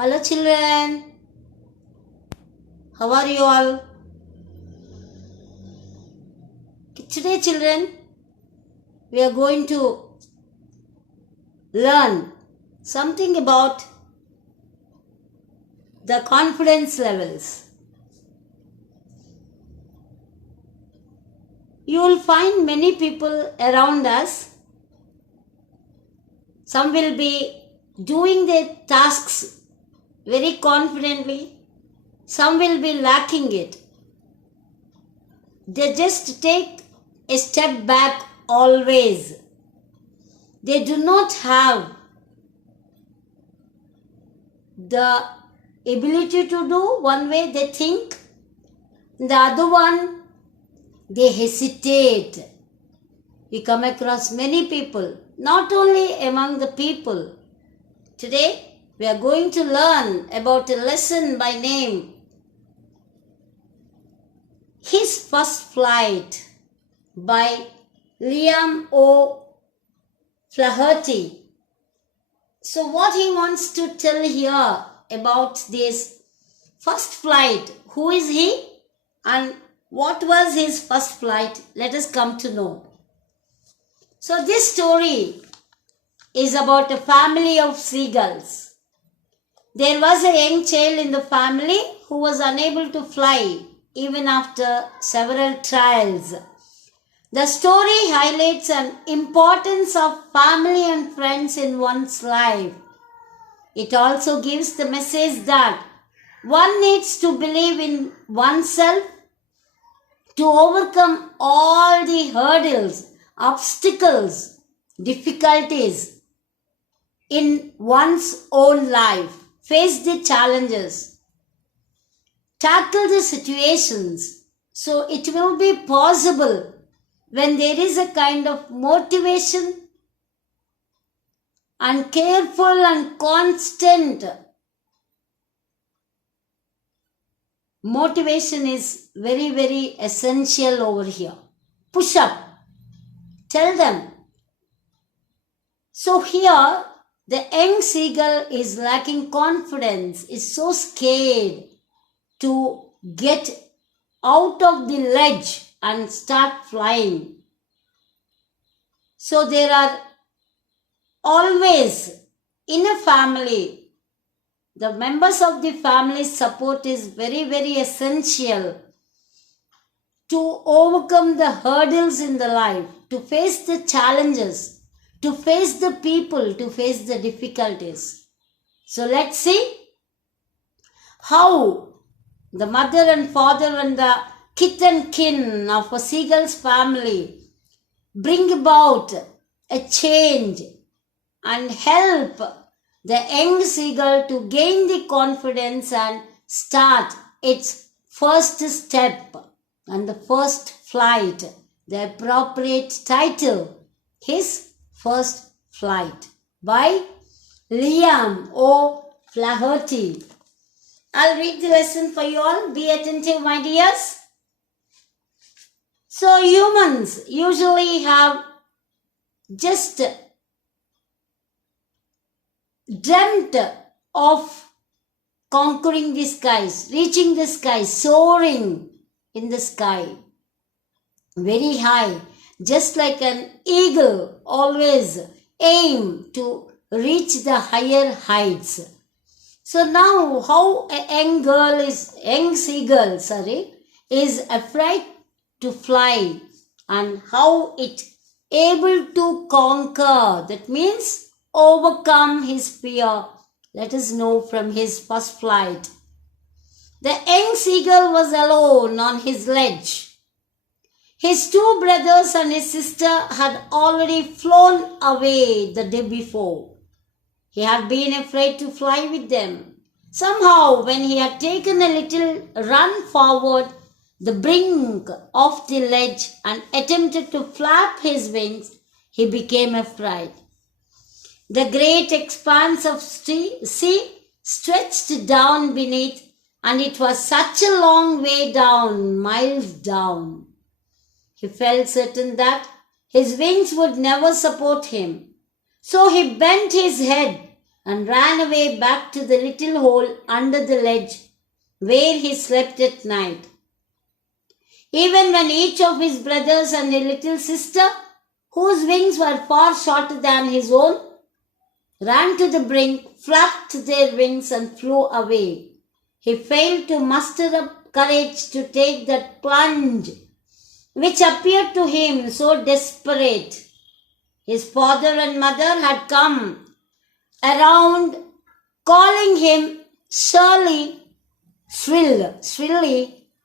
Hello children, how are you all? Today children, we are going to learn something about the confidence levels. You will find many people around us. Some will be doing their tasks very confidently. Some will be lacking it. They just take a step back always. They do not have the ability to do one way they think, the other one they hesitate. We come across many people, not only among the people. Today we are going to learn about a lesson by name His First Flight by Liam O. Flaherty. So what he wants to tell here about this first flight, who is he and what was his first flight, let us come to know. So this story is about a family of seagulls. There was a young child in the family who was unable to fly even after several trials. The story highlights an importance of family and friends in one's life. It also gives the message that one needs to believe in oneself to overcome all the hurdles, obstacles, difficulties in one's own life. Face the challenges, tackle the situations, so it will be possible when there is a kind of motivation and careful and constant motivation is very, very essential over here. Push up. Tell them. So here, the young seagull is lacking confidence, is so scared to get out of the ledge and start flying. So there are always in a family, the members of the family support is very, very essential to overcome the hurdles in the life, to face the challenges, to face the people, to face the difficulties. So let's see how the mother and father and the kith and kin of a seagull's family bring about a change and help the young seagull to gain the confidence and start its first step and the first flight, the appropriate title, His First Flight by Liam O. Flaherty. I'll read the lesson for you all. Be attentive, my dears. So humans usually have just dreamt of conquering the skies, reaching the sky, soaring in the sky, very high, just like an eagle always aim to reach the higher heights. So now how a young seagull is afraid to fly and how it able to conquer, that means overcome his fear. Let us know from his first flight. The young seagull was alone on his ledge. His two brothers and his sister had already flown away the day before. He had been afraid to fly with them. Somehow, when he had taken a little run forward the brink of the ledge and attempted to flap his wings, he became afraid. The great expanse of sea stretched down beneath, and it was such a long way down, miles down. He felt certain that his wings would never support him. So he bent his head and ran away back to the little hole under the ledge where he slept at night. Even when each of his brothers and a little sister, whose wings were far shorter than his own, ran to the brink, flapped their wings and flew away, he failed to muster up courage to take that plunge which appeared to him so desperate. His father and mother had come around, calling him shrilly,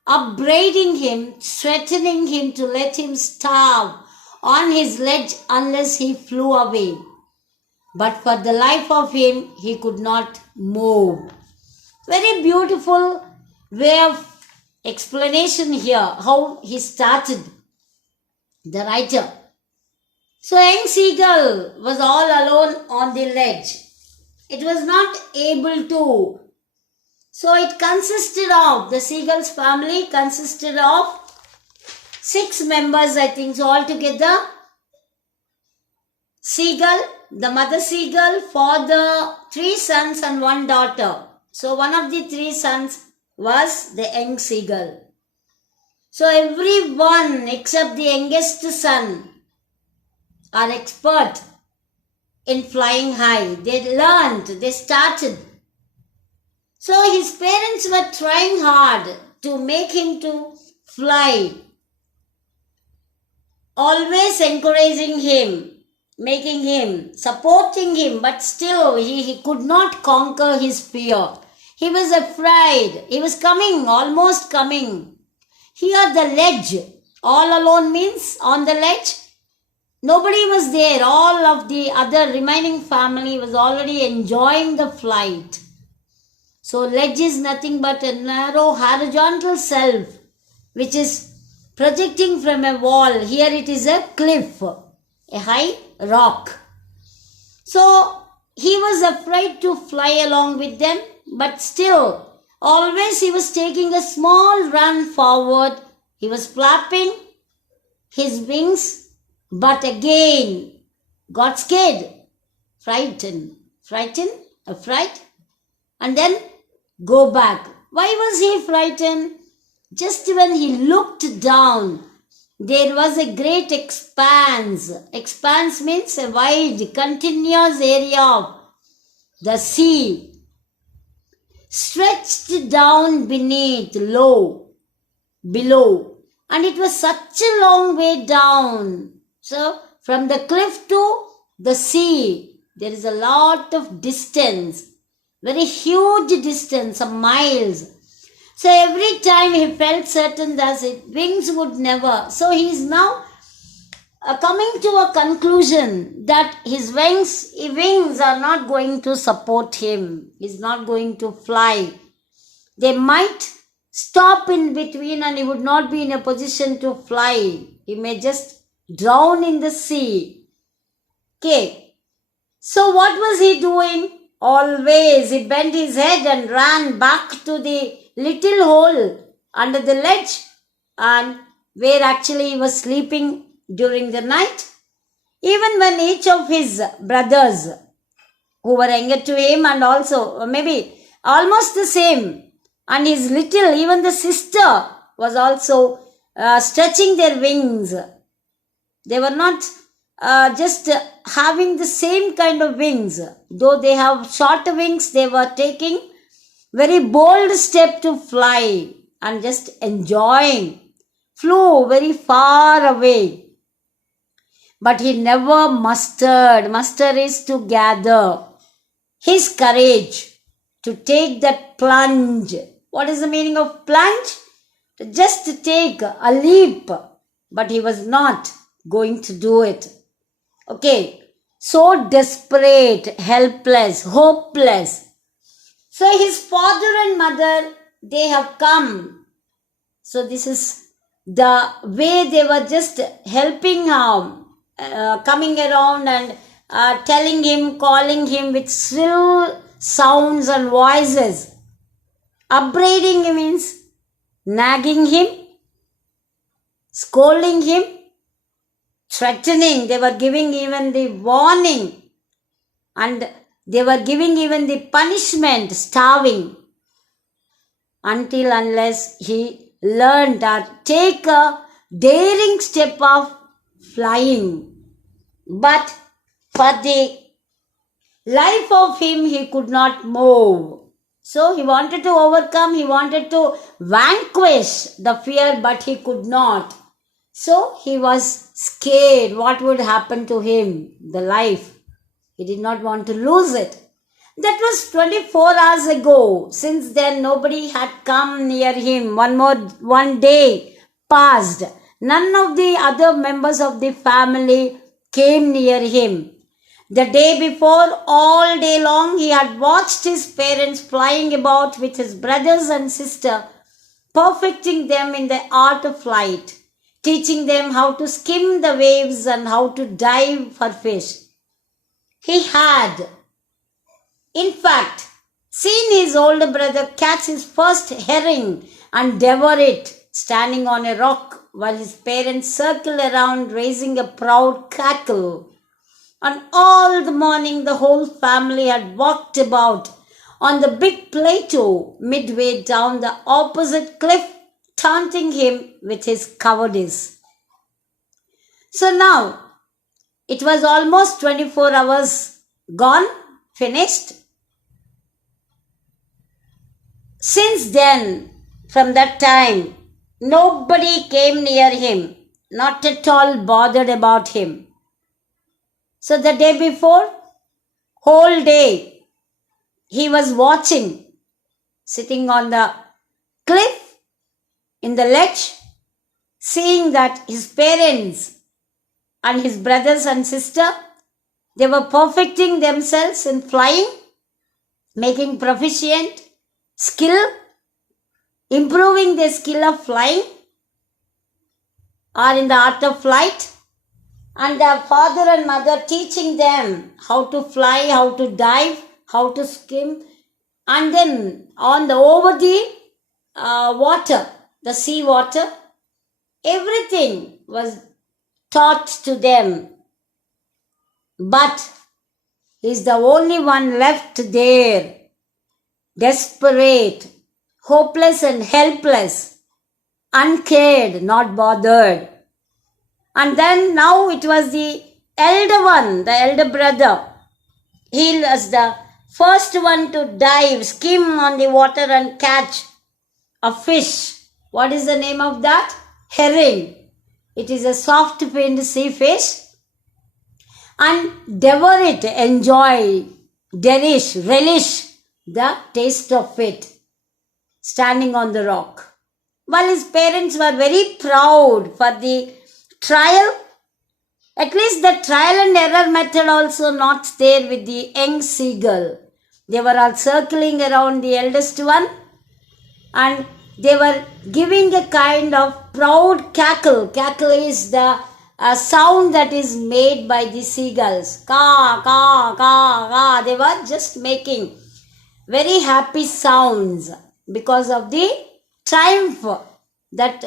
upbraiding him, threatening him to let him starve on his ledge unless he flew away. But for the life of him, he could not move. Very beautiful way of explanation here, how he started, the writer. So young seagull was all alone on the ledge. It was not able to. So it consisted of, the seagull's family consisted of 6 members, I think, so altogether. Seagull, the mother seagull, father, 3 sons and 1 daughter. So one of the 3 sons was the young seagull. So everyone except the youngest son are expert in flying high. They learned, they started. So his parents were trying hard to make him to fly, always encouraging him, making him, supporting him, but still he could not conquer his fear. He was afraid. He was coming, almost coming. Here the ledge, all alone means on the ledge. Nobody was there. All of the other remaining family was already enjoying the flight. So ledge is nothing but a narrow horizontal self which is projecting from a wall. Here it is a cliff, a high rock. So he was afraid to fly along with them, but still, always he was taking a small run forward. He was flapping his wings, but again got scared, afraid, and then go back. Why was he frightened? Just when he looked down, there was a great expanse. Expanse means a wide, continuous area of the sea, stretched down below. And it was such a long way down. So, from the cliff to the sea, there is a lot of distance, very huge distance, some miles. So every time he felt certain that his wings would never. So he is now coming to a conclusion that his wings are not going to support him. He is not going to fly. They might stop in between and he would not be in a position to fly. He may just drown in the sea. Okay. So what was he doing? Always he bent his head and ran back to the little hole under the ledge and where actually he was sleeping during the night. Even when each of his brothers who were younger to him and also maybe almost the same, and his little, even the sister was also stretching their wings. They were not just having the same kind of wings. Though they have shorter wings, they were taking very bold step to fly and just enjoying. Flew very far away. But he never mustered. Muster is to gather his courage to take that plunge. What is the meaning of plunge? Just to take a leap. But he was not going to do it. Okay. So desperate, helpless, hopeless. So his father and mother, they have come. So this is the way they were just helping him, coming around and telling him, calling him with shrill sounds and voices. Upbraiding him means nagging him, scolding him, threatening. They were giving even the warning and They were giving even the punishment, starving, until unless he learned or take a daring step of flying. But for the life of him, he could not move. So he wanted to overcome, he wanted to vanquish the fear, but he could not. So he was scared what would happen to him, the life. He did not want to lose it. That was 24 hours ago. Since then, nobody had come near him. One day passed. None of the other members of the family came near him. The day before, all day long, he had watched his parents flying about with his brothers and sister, perfecting them in the art of flight, teaching them how to skim the waves and how to dive for fish. He had, in fact, seen his older brother catch his first herring and devour it, standing on a rock while his parents circled around, raising a proud cackle. And all the morning, the whole family had walked about on the big plateau midway down the opposite cliff, taunting him with his cowardice. So now, it was almost 24 hours gone, finished. Since then, from that time, nobody came near him, not at all bothered about him. So the day before, whole day, he was watching, sitting on the cliff in the ledge, seeing that his parents and his brothers and sister, they were perfecting themselves in flying, making proficient skill, improving their skill of flying or in the art of flight. And their father and mother teaching them how to fly, how to dive, how to skim. And then over the water, the sea water, everything was taught to them. But he's the only one left there, desperate, hopeless and helpless, uncared, not bothered. And then now it was the elder one, the elder brother. He was the first one to dive, skim on the water and catch a fish. What is the name of that? Herring. It is a soft-finned sea fish. And devour it, enjoy, relish the taste of it, standing on the rock. While his parents were very proud for the trial, at least the trial and error method also not there with the young seagull. They were all circling around the eldest one and they were giving a kind of proud cackle. Cackle is the sound that is made by the seagulls. Ka, ka, ka, ka. They were just making very happy sounds because of the triumph that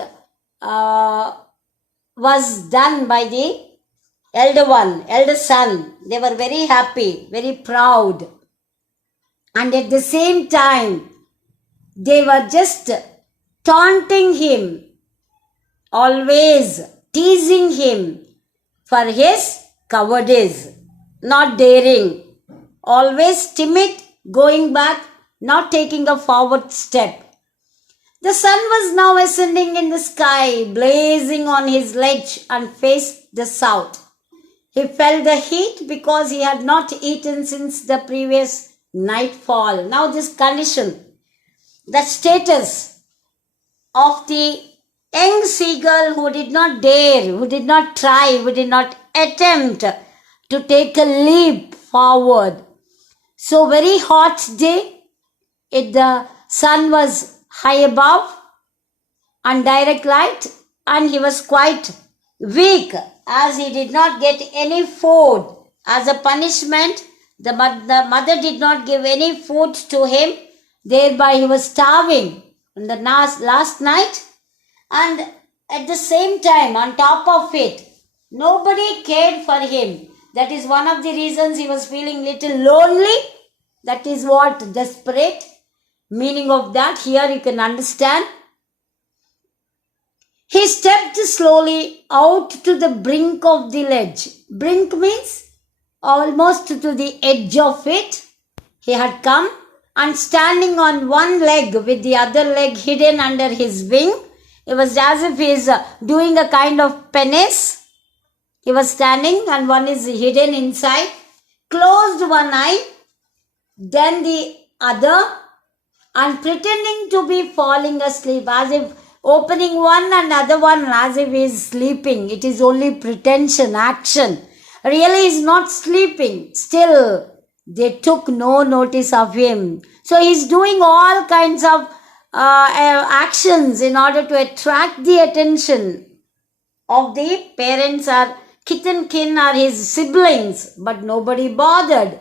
was done by the elder son. They were very happy, very proud. And at the same time, they were just taunting him, always teasing him for his cowardice, not daring, always timid, going back, not taking a forward step. The sun was now ascending in the sky, blazing on his ledge and faced the south. He felt the heat because he had not eaten since the previous nightfall. Now this condition, the status of the young seagull who did not dare, who did not try, who did not attempt to take a leap forward. So very hot day, the sun was high above and direct light, and he was quite weak as he did not get any food. As a punishment, the mother did not give any food to him, thereby he was starving on the last night. And at the same time, on top of it, nobody cared for him. That is one of the reasons he was feeling little lonely. That is what desperate meaning of that here you can understand. He stepped slowly out to the brink of the ledge. Brink means almost to the edge of it. He had come, and standing on one leg with the other leg hidden under his wing. It was as if he is doing a kind of penance. He was standing and one is hidden inside. Closed one eye, then the other, and pretending to be falling asleep, as if opening one and other one as if he is sleeping. It is only pretension, action. Really is not sleeping. Still, they took no notice of him. So he is doing all kinds of actions in order to attract the attention of the parents or kith and kin or his siblings, but nobody bothered.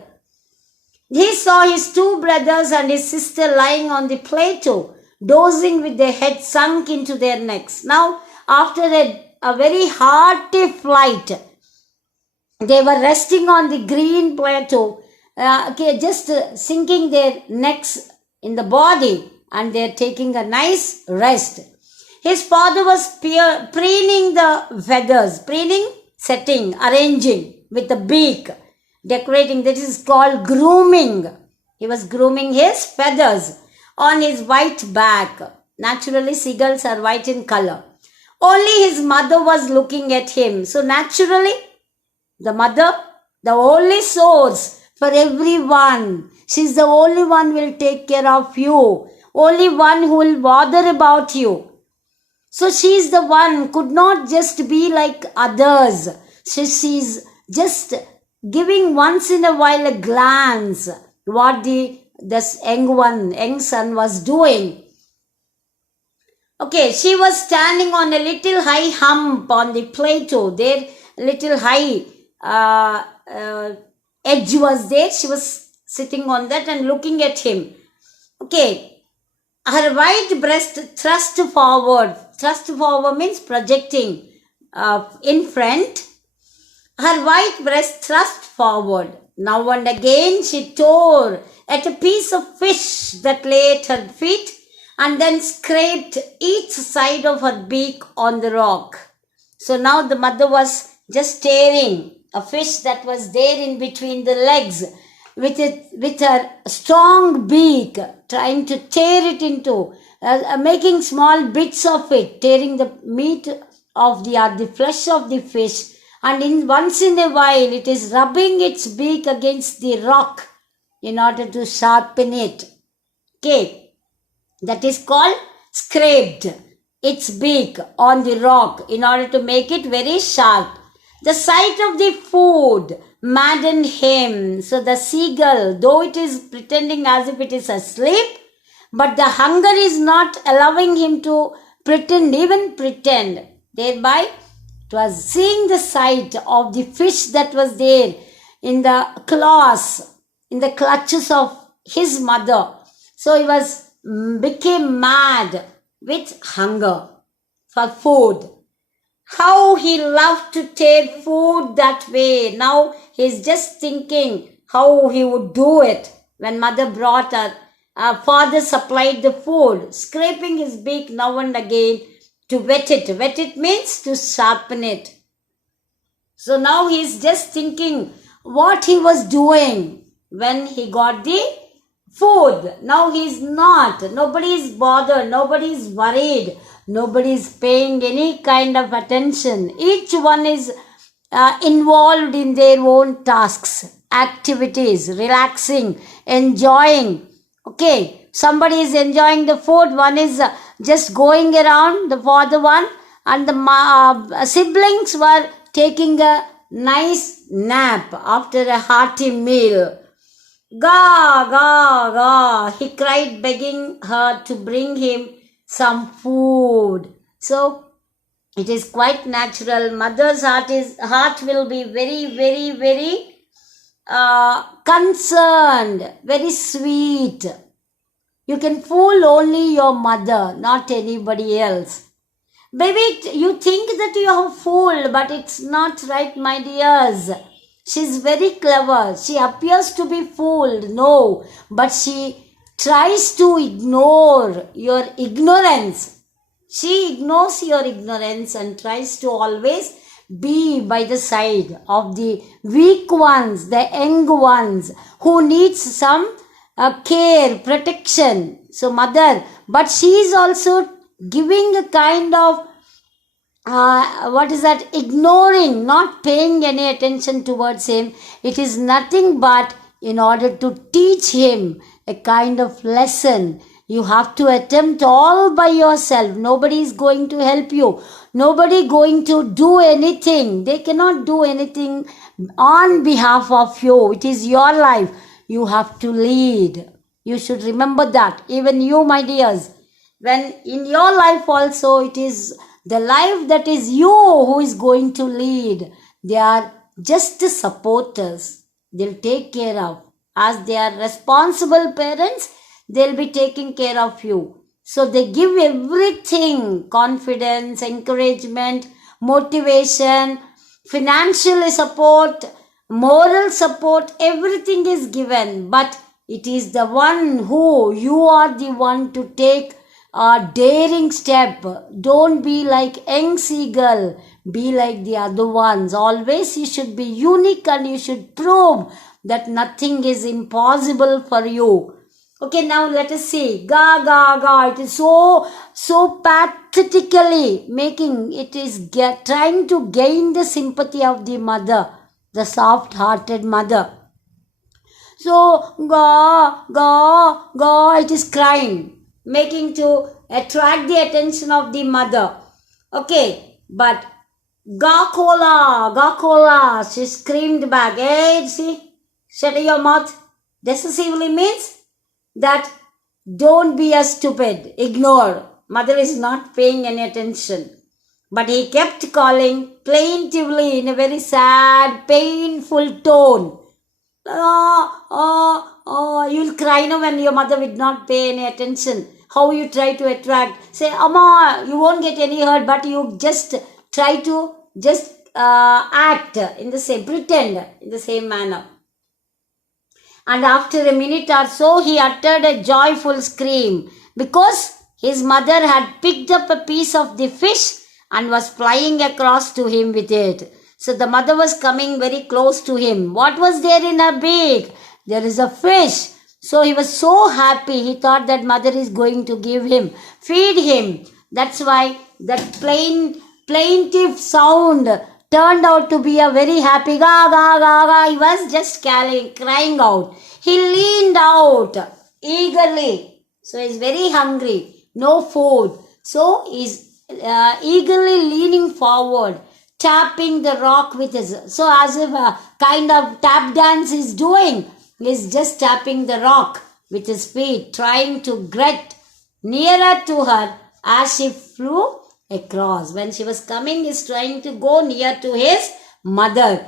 He saw his two brothers and his sister lying on the plateau, dozing with their heads sunk into their necks. Now, after a very hearty flight, they were resting on the green plateau, just sinking their necks in the body, and they are taking a nice rest. His father was preening the feathers, setting, arranging with the beak, decorating. That is called grooming. He was grooming his feathers on his white back. Naturally, seagulls are white in color. Only his mother was looking at him. So naturally, the mother, the only source for everyone. She's the only one who will take care of you. Only one who will bother about you. So she's the one, could not just be like others. She's just giving once in a while a glance what this young son was doing. Okay, she was standing on a little high hump on the plateau. There, little high edge was there. She was sitting on that and looking at him. Okay, her white breast thrust forward. Thrust forward means projecting in front. Her white breast thrust forward. Now and again she tore at a piece of fish that lay at her feet and then scraped each side of her beak on the rock. So now the mother was just tearing a fish that was there in between the legs with her strong beak, trying to tear it into, making small bits of it, tearing the meat of the flesh of the fish, and once in a while it is rubbing its beak against the rock in order to sharpen it. Okay, that is called scraped its beak on the rock in order to make it very sharp. The sight of the food maddened him. So the seagull, though it is pretending as if it is asleep, but the hunger is not allowing him to even pretend. Thereby, it was seeing the sight of the fish that was there in the claws, in the clutches of his mother. So he became mad with hunger for food. How he loved to tear food that way. Now he's just thinking how he would do it when mother brought her. Father supplied the food, scraping his beak now and again to wet it. Wet it means to sharpen it. So now he's just thinking what he was doing when he got the food. Now he's not. Nobody is bothered. Nobody is worried. Nobody is paying any kind of attention. Each one is involved in their own tasks, activities, relaxing, enjoying. Okay, somebody is enjoying the food. One is just going around, the father one, and the siblings were taking a nice nap after a hearty meal. Ga, ga, ga, he cried, begging her to bring him some food. So it is quite natural. Mother's heart will be very, very, very concerned, very sweet. You can fool only your mother, not anybody else. Baby, you think that you have fooled, but it's not right, my dears. She's very clever. She appears to be fooled. No, but she tries to ignore your ignorance. She ignores your ignorance and tries to always be by the side of the weak ones, the young ones who needs some care, protection. So mother, but she is also giving a kind of what is that, ignoring, not paying any attention towards him. It is nothing but in order to teach him a kind of lesson. You have to attempt all by yourself. Nobody is going to help you. Nobody going to do anything. They cannot do anything on behalf of you. It is your life. You have to lead. You should remember that. Even you, my dears, when in your life also, it is the life that is you who is going to lead. They are just supporters. They'll take care of. As they are responsible parents, they'll be taking care of you. So they give everything, confidence, encouragement, motivation, financial support, moral support, everything is given. But it is the one who you are the one to take a daring step. Don't be like young seagull. Be like the other ones. Always you should be unique and you should prove that nothing is impossible for you. Okay, now let us see. Ga, ga, ga. It is so pathetically making, it is trying to gain the sympathy of the mother, the soft-hearted mother. So, ga, ga, ga, it is crying, making to attract the attention of the mother. Okay, but ga cola, she screamed back. Hey, see, shut your mouth. Decisively means that don't be a stupid, ignore. Mother is not paying any attention. But he kept calling plaintively in a very sad, painful tone. You'll cry now when your mother would not pay any attention. How you try to attract. Say, Amma, you won't get any hurt, but you just try to just act in the same, pretend in the same manner. And after a minute or so, he uttered a joyful scream because his mother had picked up a piece of the fish and was flying across to him with it. So the mother was coming very close to him. What was there in her beak? There is a fish. So he was so happy. He thought that mother is going to give him, feed him. That's why that plaintive sound turned out to be a very happy ga ga ga ga. He was just crying out. He leaned out eagerly. So he's very hungry. No food. So he's eagerly leaning forward, tapping the rock with his, so as if a kind of tap dance is doing. He's just tapping the rock with his feet, trying to get nearer to her as she flew across. When she was coming, he's trying to go near to his mother.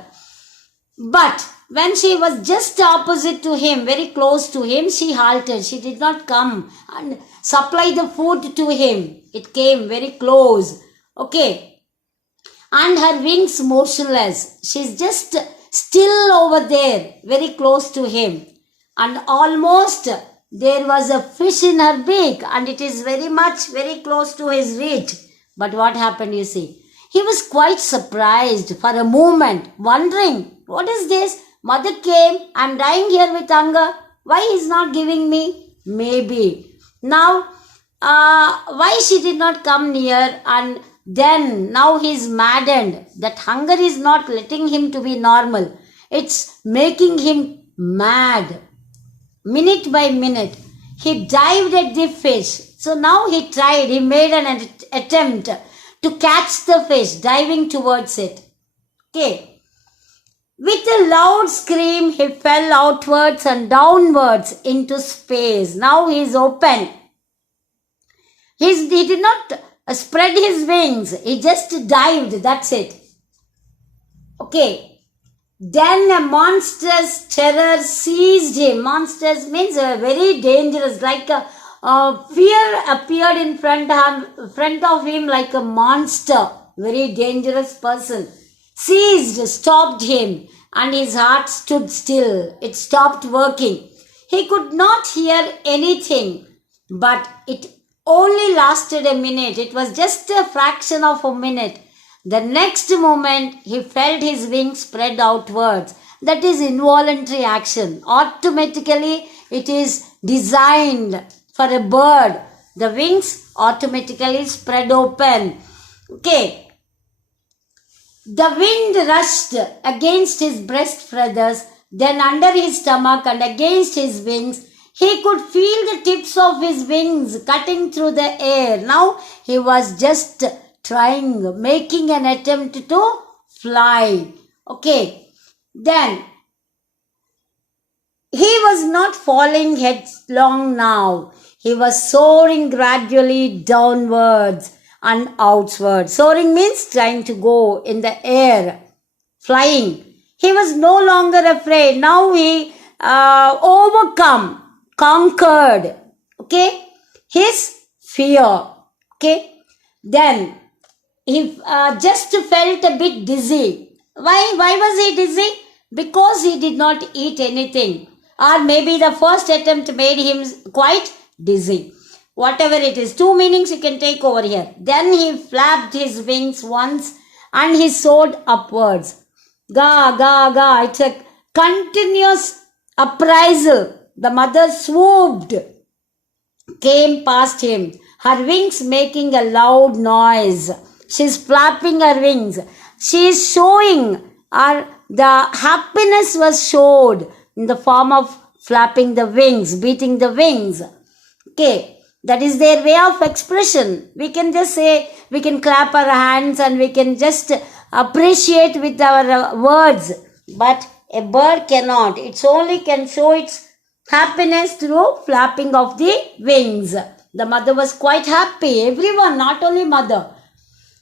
But when she was just opposite to him, very close to him, she halted. She did not come and supply the food to him. It came very close. Okay. And her wings motionless. She's just still over there, very close to him. And almost there was a fish in her beak, and it is very close to his reach. But what happened, you see? He was quite surprised for a moment, wondering, what is this? Mother came, I'm dying here with hunger. Why he's not giving me? Maybe. Now, why she did not come near, and then now he's maddened. That hunger is not letting him to be normal. It's making him mad. Minute by minute, he dived at the fish. So now he made an attempt to catch the fish, diving towards it. Okay. With a loud scream, he fell outwards and downwards into space. Now he is open. He did not spread his wings. He just dived. That's it. Okay. Then a monstrous terror seized him. Monstrous means very dangerous. Like a fear appeared in front of him like a monster. Very dangerous person. Seized, stopped him. and his heart stood still. It stopped working. He could not hear anything, but it only lasted a minute. It was just a fraction of a minute. The next moment, he felt his wings spread outwards. That is involuntary action. Automatically, it is designed for a bird. The wings automatically spread open. Okay. The wind rushed against his breast feathers, then under his stomach and against his wings. He could feel the tips of his wings cutting through the air. Now he was just making an attempt to fly. Okay. Then he was not falling headlong now. He was soaring gradually downwards and outwards. Soaring means trying to go in the air, flying. He was no longer afraid. Now he conquered, okay, his fear. Okay. Then he just felt a bit dizzy. Why was he dizzy? Because he did not eat anything. Or maybe the first attempt made him quite dizzy. Whatever it is, two meanings you can take over here. Then he flapped his wings once and he soared upwards. Ga, ga, ga. It's a continuous appraisal. The mother swooped, came past him, her wings making a loud noise. She's flapping her wings. She is showing, or the happiness was showed in the form of flapping the wings, beating the wings. Okay, that is their way of expression. We can just say, we can clap our hands and we can just appreciate with our words. But a bird cannot. It only can show its happiness through flapping of the wings. The mother was quite happy. Everyone, not only mother.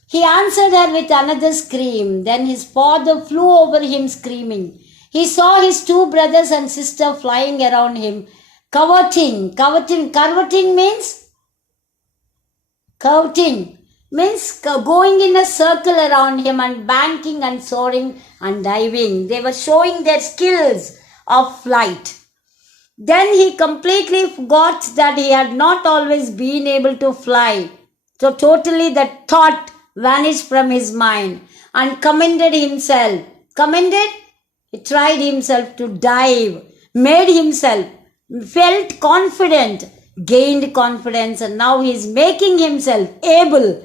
He answered her with another scream. Then his father flew over him screaming. He saw his two brothers and sister flying around him, curveting means going in a circle around him and banking and soaring and diving. They were showing their skills of flight. Then he completely forgot that he had not always been able to fly. So totally that thought vanished from his mind and commended himself. He tried himself to dive, made himself, felt confident, gained confidence, and now he is making himself able.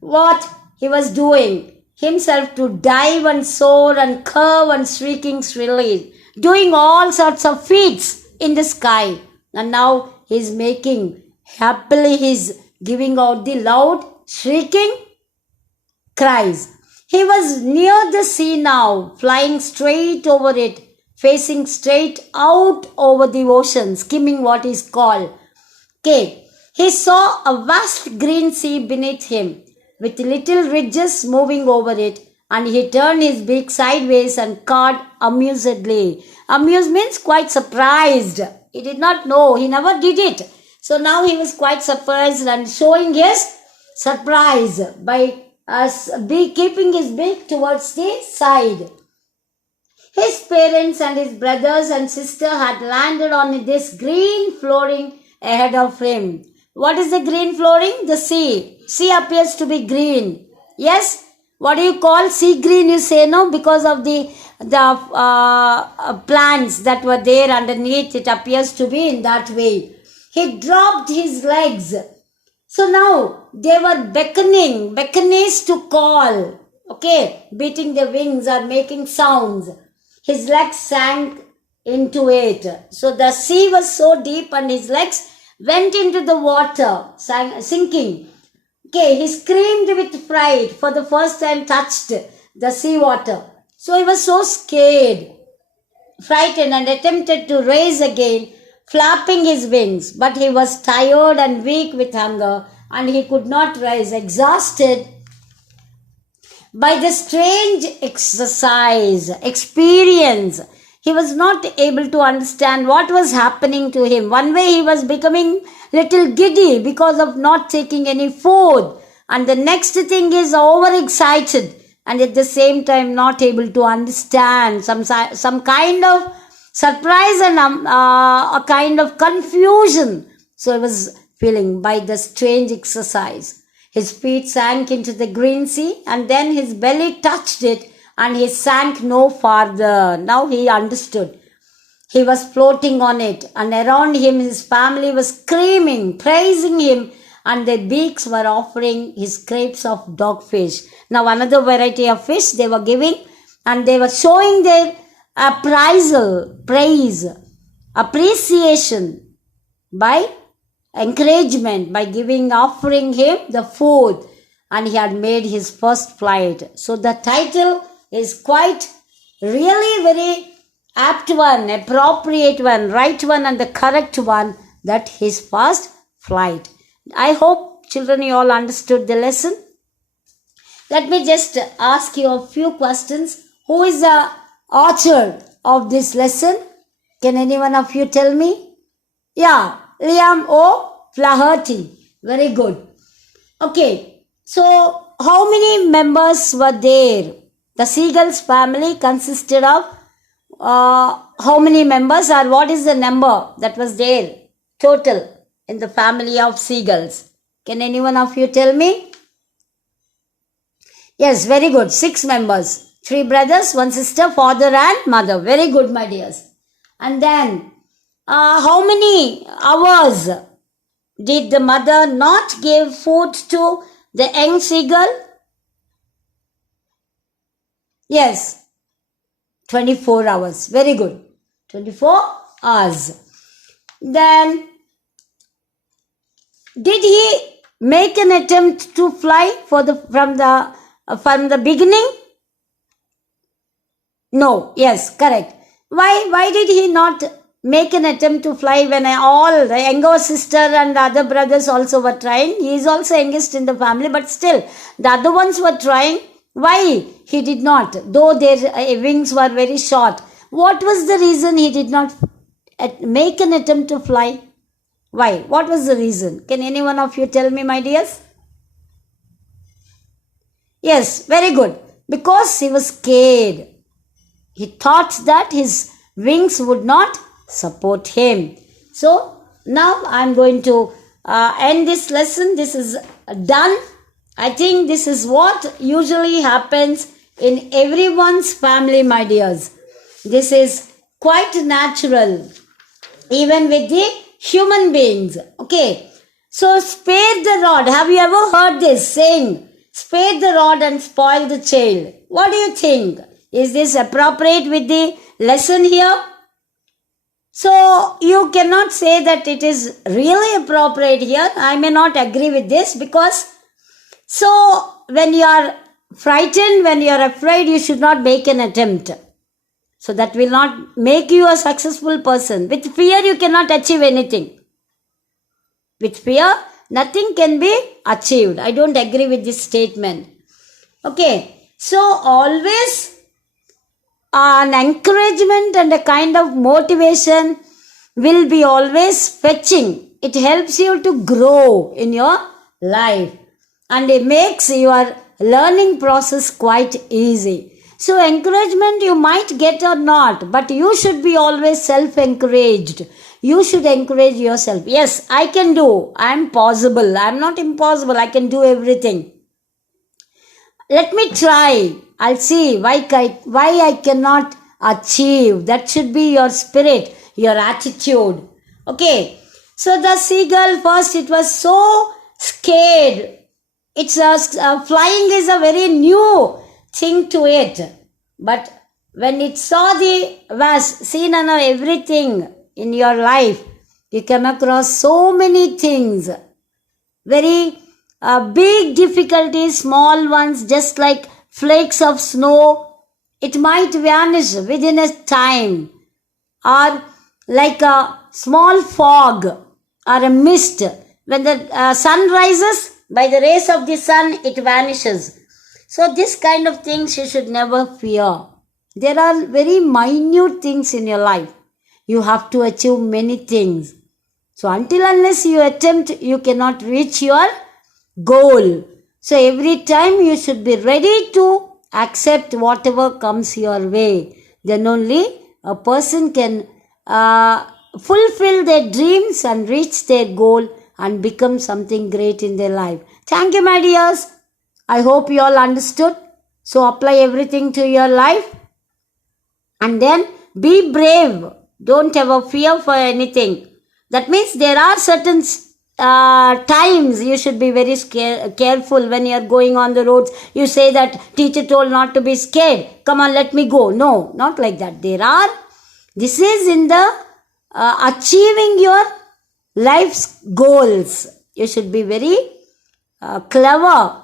What he was doing, himself to dive and soar and curve and shrieking shrilly, doing all sorts of feats in the sky. And now he is making, happily he is giving out the loud shrieking cries. He was near the sea now, flying straight over it, facing straight out over the ocean, skimming what is called. Okay. He saw a vast green sea beneath him, with little ridges moving over it, and he turned his beak sideways and cawed amusedly. Amused means quite surprised. He did not know. He never did it. So now he was quite surprised and showing his surprise by keeping his beak towards the side. His parents and his brothers and sister had landed on this green flooring ahead of him. What is the green flooring? The sea. Sea appears to be green. Yes? What do you call sea green? You say no, because of the plants that were there underneath. It appears to be in that way. He dropped his legs. So now they were beckons to call. Okay, beating the wings or making sounds. His legs sank into it. So the sea was so deep and his legs went into the water, sinking. Okay, he screamed with fright, for the first time touched the sea water. So he was so scared, frightened, and attempted to rise again, flapping his wings. But he was tired and weak with hunger, and he could not rise, exhausted by the strange experience. He was not able to understand what was happening to him. One way he was becoming little giddy because of not taking any food. And the next thing is overexcited and at the same time not able to understand, some kind of surprise and a kind of confusion. So he was feeling by the strange exercise. His feet sank into the green sea, and then his belly touched it, and he sank no farther. Now he understood. He was floating on it, and around him his family was screaming, praising him, and their beaks were offering his scraps of dogfish. Now another variety of fish they were giving, and they were showing their praise, appreciation by encouragement, by offering him the food, and he had made his first flight. So the title is quite really very apt one, appropriate one, right one, and the correct one, that his first flight. I hope children you all understood the lesson. Let me just ask you a few questions. Who is the author of this lesson? Can any one of you tell me? Yeah, Liam O. Flaherty. Very good. Okay, so how many members were there? The seagulls family consisted of how many members, or what is the number that was there total in the family of seagulls? Can any one of you tell me? Yes, very good. 6 members. 3 brothers, 1 sister, father and mother. Very good, my dears. And then, how many hours did the mother not give food to the young seagull? Yes, 24 hours. Very good. 24 hours. Then, did he make an attempt to fly from the beginning? No. Yes, correct. Why did he not make an attempt to fly when all the younger sister and the other brothers also were trying? He is also youngest in the family, but still the other ones were trying. Why he did not? Though their wings were very short. What was the reason he did not make an attempt to fly? Why? What was the reason? Can any one of you tell me, my dears? Yes, very good. Because he was scared. He thought that his wings would not support him. So, now I am going to end this lesson. This is done. I think this is what usually happens in everyone's family, my dears. This is quite natural, even with the human beings. Okay. So, spare the rod. Have you ever heard this saying? Spare the rod and spoil the child. What do you think? Is this appropriate with the lesson here? So, you cannot say that it is really appropriate here. I may not agree with this, because so when you are frightened, when you are afraid, you should not make an attempt. So that will not make you a successful person. With fear, you cannot achieve anything. With fear, nothing can be achieved. I don't agree with this statement. Okay, so always an encouragement and a kind of motivation will be always fetching. It helps you to grow in your life, and it makes your learning process quite easy. So encouragement you might get or not, but you should be always self-encouraged. You should encourage yourself. Yes, I can do. I am possible. I am not impossible. I can do everything. Let me try. I'll see why I cannot achieve. That should be your spirit, your attitude. Okay. So the seagull, first it was so scared. It's flying is a very new thing to it. But when it saw the vast, seen and everything in your life, you come across so many things. Very big difficulties, small ones, just like flakes of snow. It might vanish within a time. Or like a small fog or a mist. When the sun rises, by the rays of the sun, it vanishes. So this kind of things you should never fear. There are very minute things in your life. You have to achieve many things. So until unless you attempt, you cannot reach your goal. So every time you should be ready to accept whatever comes your way. Then only a person can fulfill their dreams and reach their goal and become something great in their life. Thank you, my dears. I hope you all understood. So apply everything to your life and then be brave. Don't have a fear for anything. That means there are certain times you should be very careful when you are going on the roads. You say that teacher told not to be scared. Come on, let me go. No, not like that. This is in the achieving your life's goals. You should be very clever,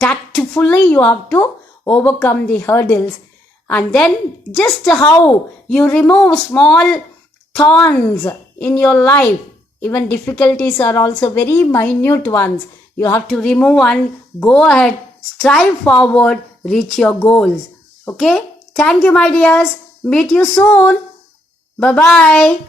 tactfully you have to overcome the hurdles. And then just how you remove small thorns in your life, even difficulties are also very minute ones. You have to remove and go ahead, strive forward, reach your goals. Okay? Thank you, my dears. Meet you soon. Bye-bye.